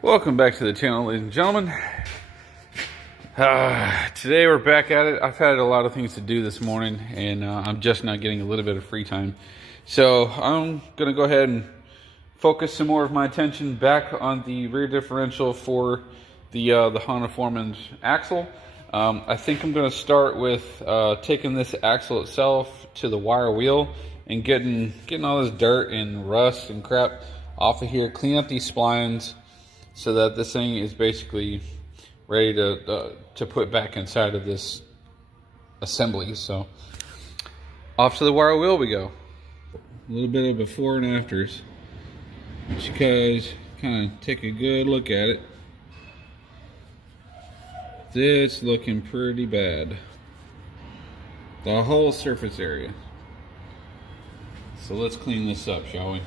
Welcome back to the channel, ladies and gentlemen. Today we're back at it. I've had a lot of things to do this morning, and I'm just not getting a little bit of free time. So I'm going to go ahead and focus some more of my attention back on the rear differential for the Honda Foreman's axle. I think I'm going to start with taking this axle itself to the wire wheel and getting all this dirt and rust and crap off of here, clean up these splines, so that this thing is basically ready to put back inside of this assembly. So off to the wire wheel we go. A little bit of before and afters. You guys kind of take a good look at it. It's looking pretty bad. The whole surface area. So let's clean this up, shall we?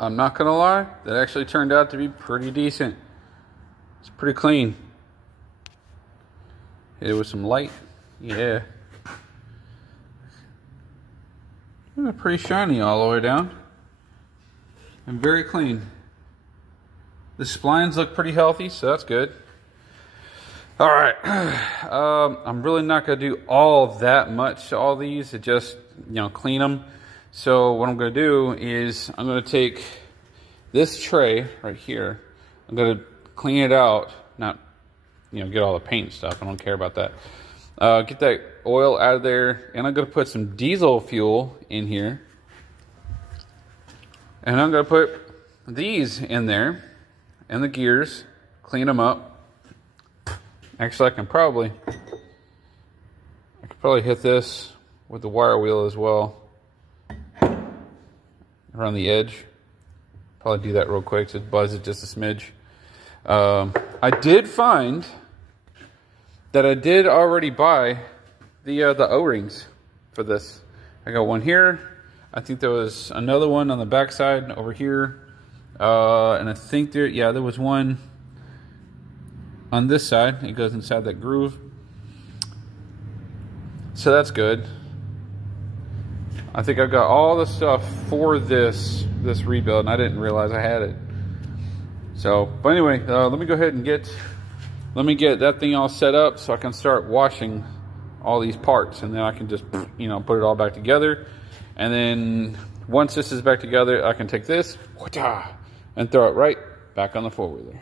I'm not gonna lie, that actually turned out to be pretty decent. It's pretty clean. Hit it with some light. Yeah. Pretty shiny all the way down. And very clean. The splines look pretty healthy, so that's good. Alright. I'm really not gonna do all that much to all these. It just, clean them. So what I'm gonna do is I'm gonna take this tray right here. I'm gonna clean it out, not get all the paint and stuff. I don't care about that. Get that oil out of there, and I'm gonna put some diesel fuel in here, and I'm gonna put these in there and the gears, clean them up. Actually, I could probably hit this with the wire wheel as well around the edge. Probably do that real quick to buzz it just a smidge. I did find that I did already buy the O-rings for this. I got one here. I think there was another one on the back side over here. And I think there was one on this side. It goes inside that groove. So that's good. I think I've got all the stuff for this rebuild, and I didn't realize I had it. So, but anyway, let me go ahead and get that thing all set up so I can start washing all these parts, and then I can just put it all back together. And then once this is back together, I can take this and throw it right back on the four-wheeler.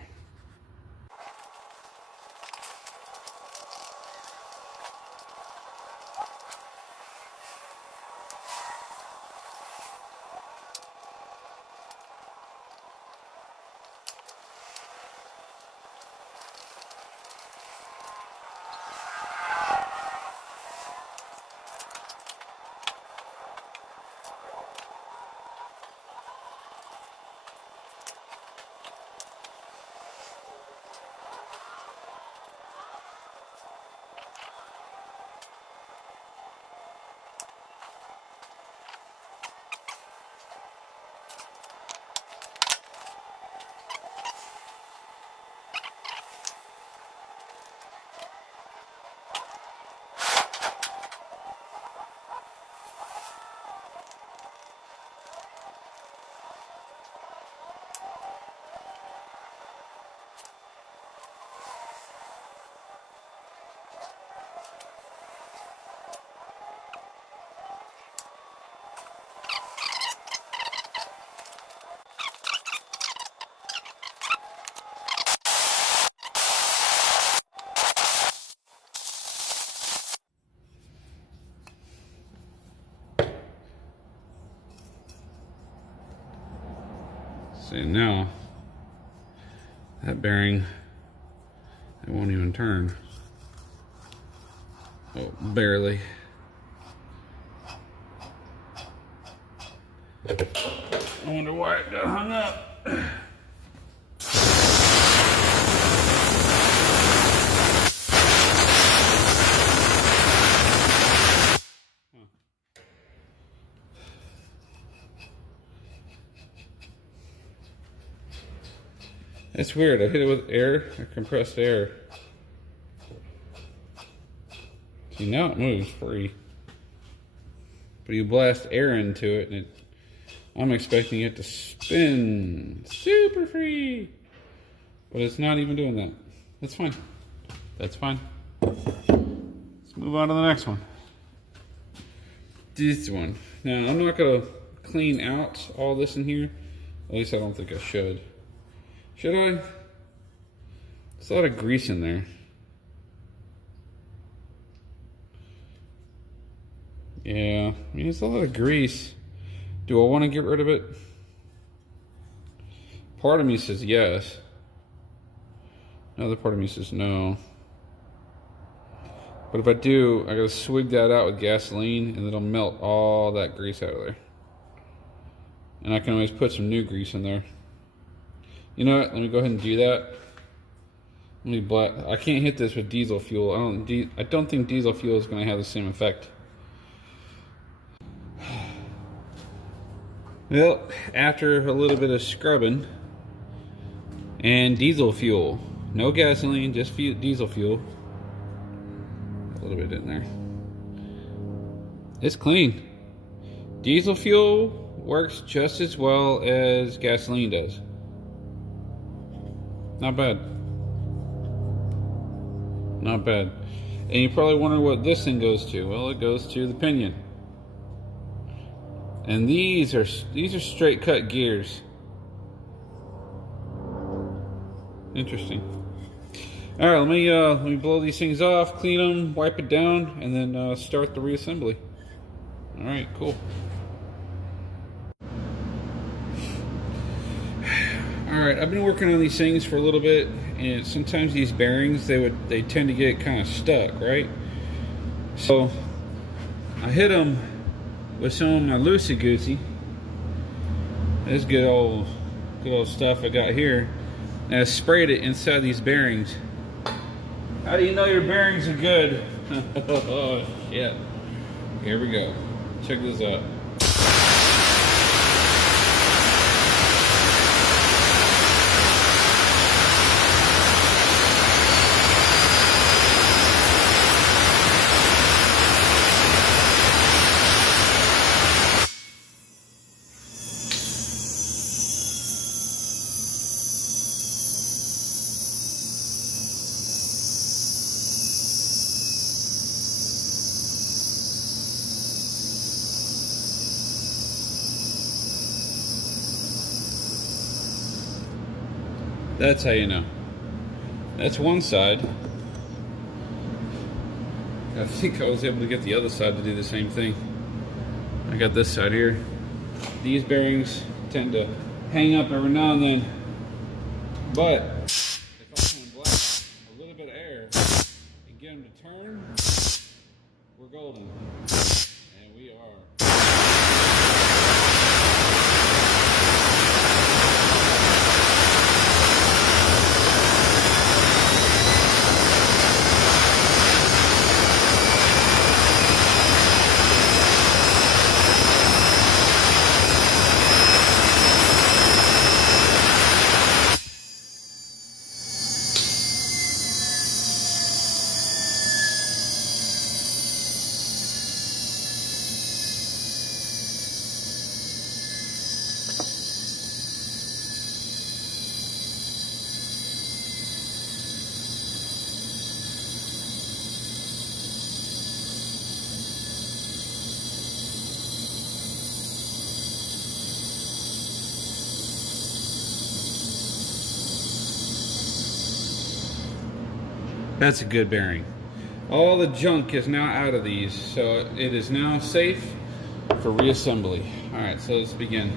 See, now that bearing, it won't even turn. Oh, barely. I wonder why it got hung up. It's weird. I hit it with air, compressed air. See, now it moves free. But you blast air into it, and I'm expecting it to spin super free. But it's not even doing that. That's fine. That's fine. Let's move on to the next one. This one. Now, I'm not going to clean out all this in here. At least I don't think I should. Should I? There's a lot of grease in there. Yeah, I mean, it's a lot of grease. Do I want to get rid of it? Part of me says yes. Another part of me says no. But if I do, I gotta swig that out with gasoline and it'll melt all that grease out of there. And I can always put some new grease in there. You know what? Let me go ahead and do that. I can't hit this with diesel fuel. I don't think diesel fuel is going to have the same effect. Well, after a little bit of scrubbing and diesel fuel, no gasoline, just diesel fuel. A little bit in there. It's clean. Diesel fuel works just as well as gasoline does. Not bad. Not bad. And you probably wonder what this thing goes to. Well, it goes to the pinion. And these are straight cut gears. Interesting. All right, let me blow these things off, clean them, wipe it down, and then start the reassembly. All right, cool. All right, I've been working on these things for a little bit, and sometimes these bearings they tend to get kind of stuck, right? So I hit them with some of my loosey goosey. This good old stuff I got here, and I sprayed it inside these bearings. How do you know your bearings are good? Oh shit! Here we go. Check this out. That's how you know. That's one side. I think I was able to get the other side to do the same thing. I got this side here. These bearings tend to hang up every now and then. But if I can blast a little bit of air and get them to turn, we're golden. And we are. That's a good bearing. All the junk is now out of these, so it is now safe for reassembly. All right, so let's begin.